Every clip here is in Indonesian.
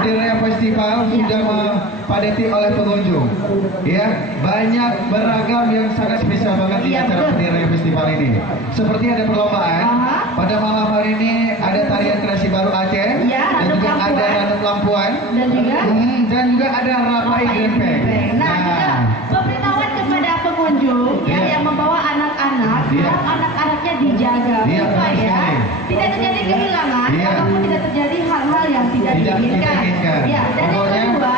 Penilaian festival sudah dipadati oleh pengunjung. Ya, banyak beragam yang sangat spesial banget di acara penilaian festival ini. Seperti ada perlombaan. Pada malam hari ini ada tarian kreasi baru Aceh, dan juga ada Ranum Lampuan, dan juga ada Rapai Gempeng. Nah, pemberitahuan kepada pengunjung yang membawa anak-anak, anak-anaknya dijaga supaya tidak terjadi kehilangan ataupun tidak terjadi hal-hal yang tidak diinginkan. Ya, dan yang kedua,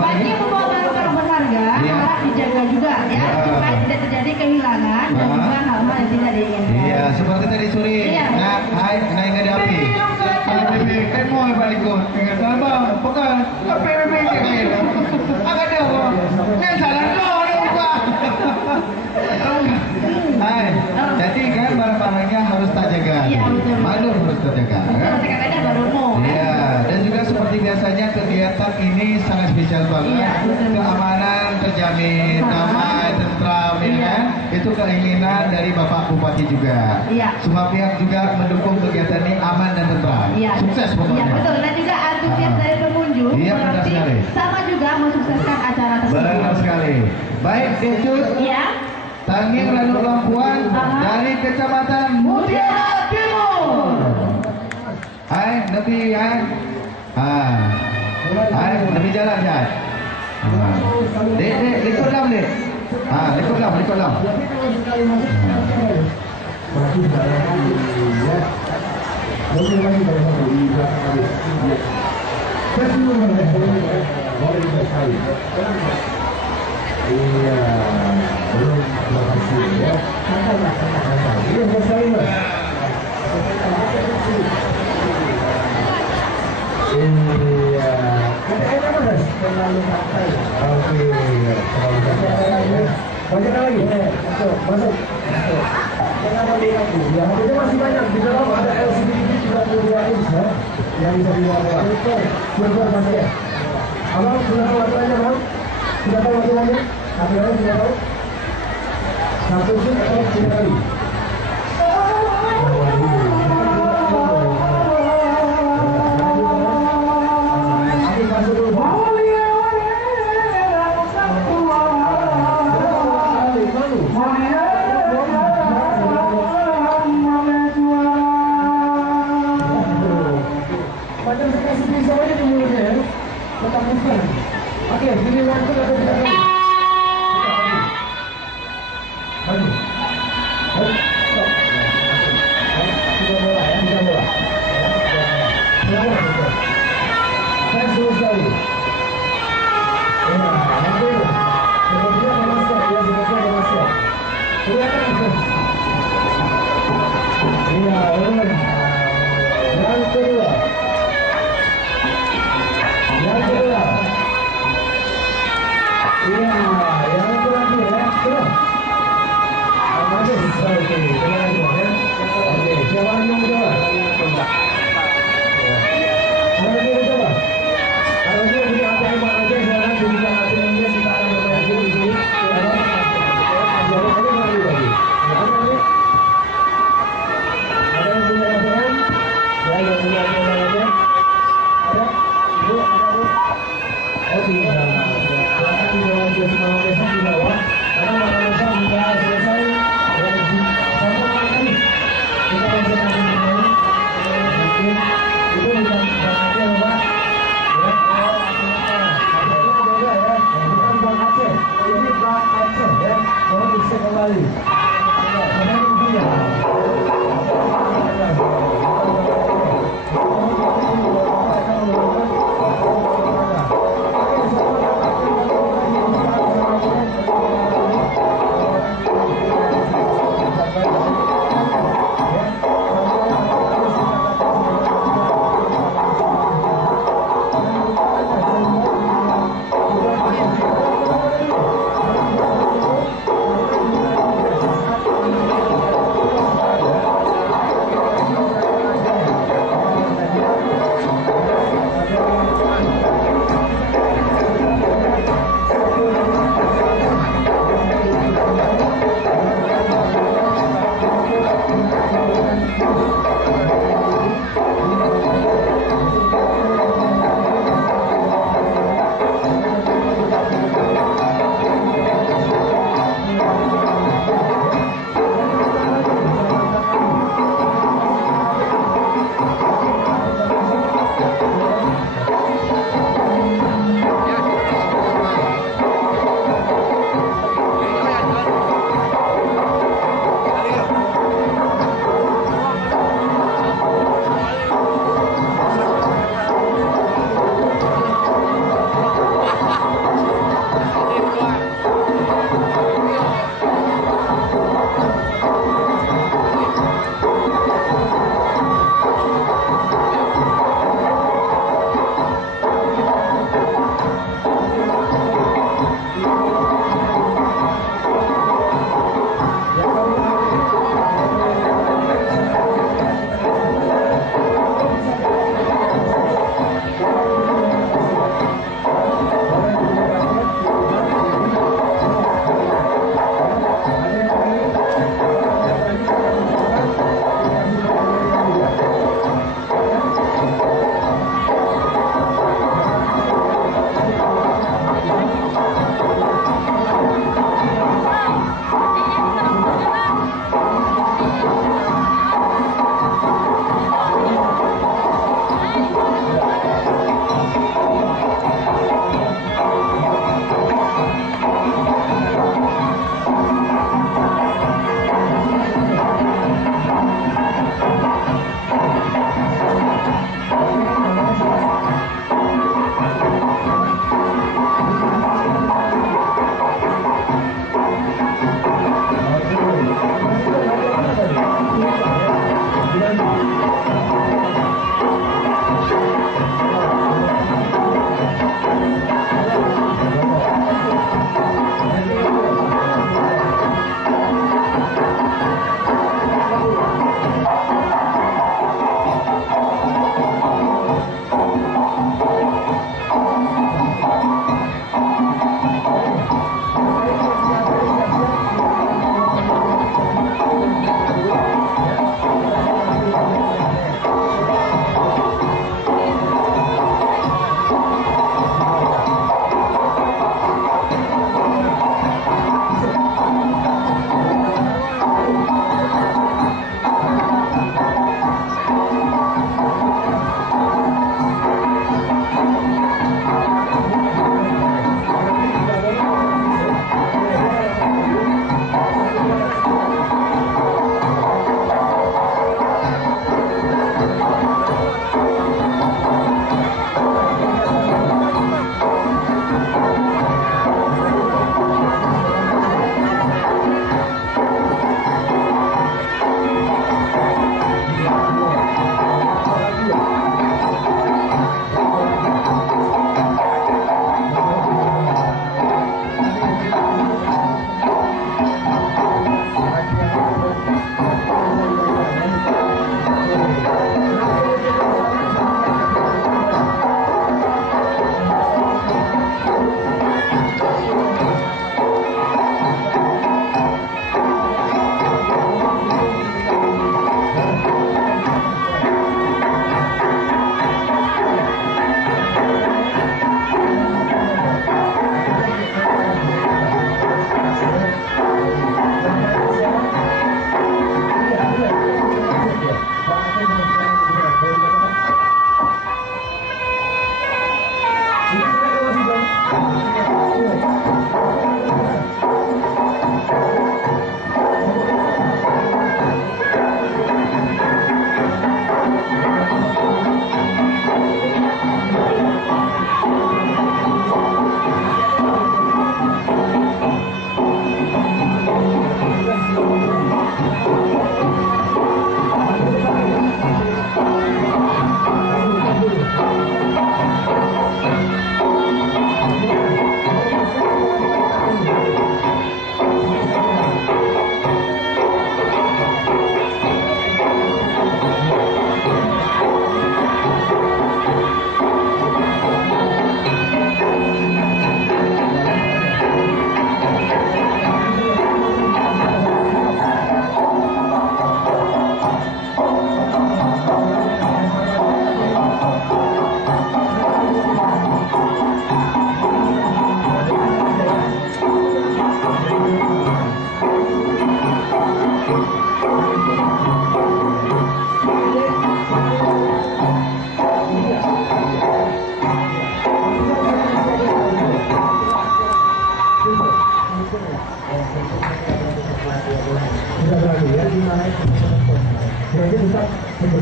bagi yang membawa barang-barang berharga harap dijaga juga ya supaya tidak terjadi kehilangan dan juga hal-hal yang tidak diinginkan. Iya, seperti tadi sore. Nah, hai, naik ada api. PBB kan mau balik ikut. Apa? Bukan. PBB kayak agak ada kok. Yang salah lupa. Hai, jadi kan barang-barangnya harus tak jaga. Maklum harus terjaga. Kata-katanya baru mau. Iya, dan juga seperti biasanya kegiatan ini sangat spesial banget. Keamanan terjamin, damai, tentram, ya kan? Itu keinginan dari Bapak Bupati juga. Semua pihak juga mendukung kegiatan ini aman dan tentram. Sukses pokoknya. Iya betul, dan juga antusias dari pengunjung. Iya, benar sekali. Sama juga mensukseskan acara tersebut. Benar sekali. Baik, Decut. Iya. Tanging Ranum Lampuan dari Kecamatan Mutiara Timur. Hai, Nabi, hai. Hai, Nabi jalan, Jad. Dek, ikut lam, Dek. Ikut lam. Iya, belum makasih ya. Iya, selesai mas. Iya, enak mas. Terlalu santai. Oke, terlalu santai. Banyak lagi. Masuk. Jangan ada lagi. Ya, itu masih banyak. Di dalam ada LCD 32 inch ya, yang bisa dibawa. Betul, masih ya. Abang sudah tahu warnanya bang? Sudah tahu warnanya? Akhirnya sudah tahu? Satu sih atau tiga kali? Masuk dulu. Macam kasih pisau aja di mulutnya ya. Tetap bukan. Oke, ini langsung atau tidak tahu? Maju. Stop. Tidak bola ya, tidak bola. Tidak bola. Saya suruh sekali. Ya, nanti. Sepertinya ada masker. Ya, sepertinya ada masker. Kelihatan masker. Iya, benar. Yang kedua. Yang kedua. Iya.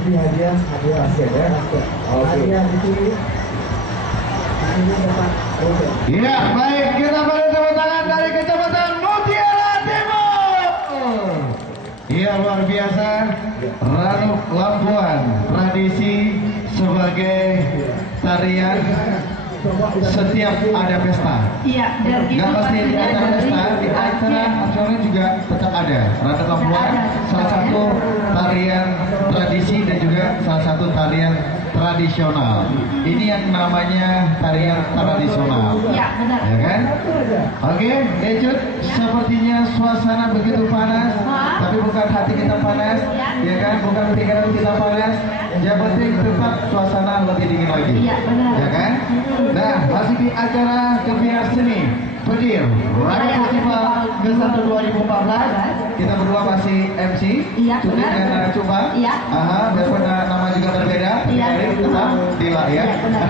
Nanti hadiah basket ya. Hadiah di sini. Ini tempat. Oke. Iya, baik, kita beri tepuk tangan dari Kecamatan Mutiara Timur. Iya, luar biasa. Ranuk Lampuan, tradisi sebagai tarian setiap ada pesta. Iya, dan itu Nggak pasti di pastinya acara dari pesta, di acara nasional juga tetap ada. Ranuk Lampuan salah satu tarian tradisi dan juga salah satu tarian tradisional. Ini yang namanya tarian tradisional. Iya, benar. Ya kan? Oke, Ecut, sepertinya suasana begitu panas, tapi bukan hati kita panas, ya kan? Bukan pikiran kita panas. Yang penting tetap suasana lebih dingin lagi. Iya, benar. Ya kan? Nah, masih di acara Gemiar Seni Pedir Raga Festival ke-1 2014. Kita berdua masih MC, Iya, Cuti benar. dan Cuma. Iya. Aha, biarpun nama juga berbeda, Iya. tetap Dila ya. Iya, benar.